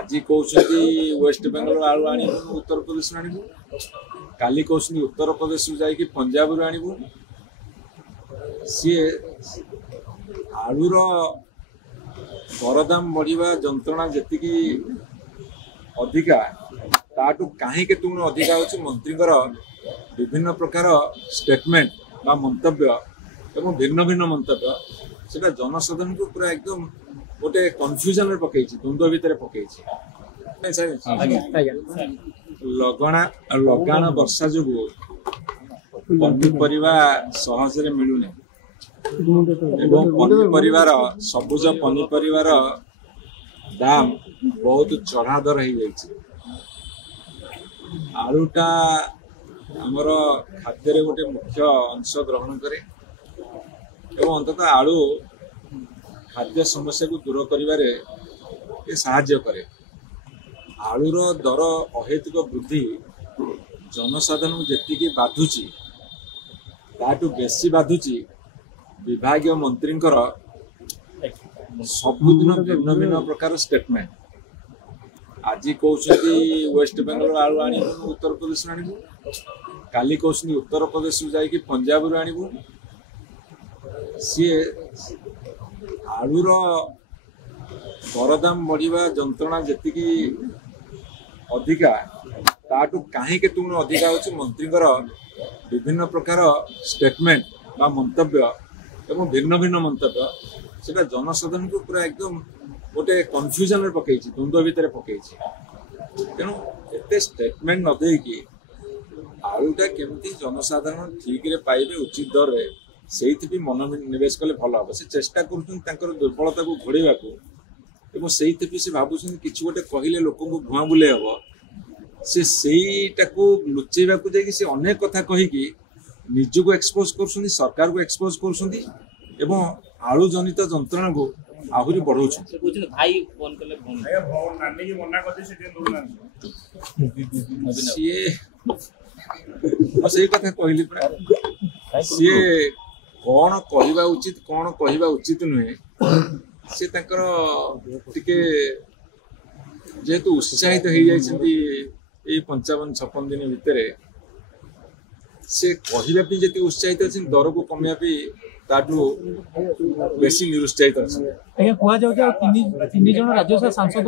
आज कहते वेस्ट बेंगल आलू आण उत्तर प्रदेश आणबू काली कहते उत्तर प्रदेश जाकि पंजाब रू आणबू सी आलूर दरदाम बढ़िया जंत्रणा जी अधिका ताठू कहीं गुण अधिका हो मंत्री विभिन्न प्रकार स्टेटमेंट बा मंतव्य एवं भिन्न भिन्न मंतव्य से जनसाधारण को पूरा एकदम गोटे कन्फ्यूजन पकई द्वंद्व भितर पकई लगाण वर्षा जो पनीपरिया सहजरे मिलूनी पनीपरियार सबुज पनीपरियार दाम बहुत चढ़ा दर हो आलूटा आमर खाद्य गोटे मुख्य अंश ग्रहण करे एवं अंततः आलू खाद्य समस्या को दूर करिबारे साहाय्य करे। आलूर दर अहेतुक वृद्धि जनसाधारण जेतिकी बाधुची ताठू बेसी बाधुची विभागीय मंत्री सबुदिन भिन्न भिन्न प्रकार स्टेटमेंट आज कहते वेस्ट बेंगल आलू आण उत्तर प्रदेश आणबू काली कहते उत्तर प्रदेश जाकि पंजाब रू आणबू सी आलूर दरदाम बढ़िया जंत्रणा जी अधिका ताठू कहीं गुण अधिका हो मंत्री विभिन्न प्रकार स्टेटमेंट बा मंतव्य एवं भिन्न भिन्न मंतव्य से जनसाधारण को पूरा एकदम गोटे कन्फ्यूजन पकई द्वंद्व भितर पकई तेणु एत स्टेटमेंट न देकी आलूटा केमती जनसाधारण ठीक रे पाइबे उचित दर रे से मनोनिवेश कले भल हम से चेष्टा कर दुर्बलता को घोड़ेवा से भावुं कि गोटे कहले लोक भुआ बुले हम सेटा लुचेवा से अनेक कथा कहीकि निजक एक्सपोज कर सरकार को एक्सपोज कर आलू जनित जंत्रणा को आहरी बढ़ाऊँ सी कथा कहली सी कौन कहवा उचित कौन कहवा उचित नुहे से टिके जेहेतु उत्साहित हो जाती 55-56 दिन भितर से कहवाई जी उत्साहित अच्छे दर को कमियापी ताठू बेसी निरुत्साहित अच्छे राज्यसभा सांसद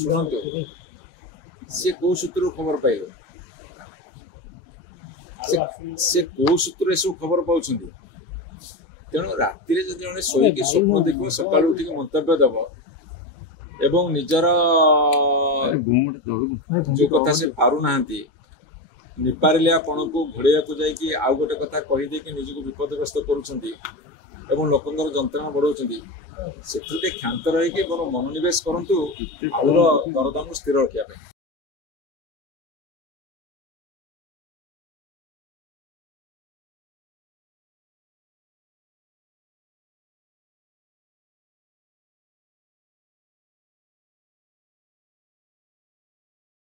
शुणु सी कौ सूत्र खबर पाइल से कौ सूत्र सब खबर पाँच तेणु राति जब शोक स्वप्न देख सका उठ मंतव्य दब एवं निजर जो कथा से पारु ना निपारिलियापण को घोड़े जाकि आउ गोटे कथा कहीदे कि निजक विपदग्रस्त कर लोकंर जंत्रणा बढ़ाऊँ से क्षांत रही मनोनिवेश करूँ आलूर दरदाम स्थिर रखा।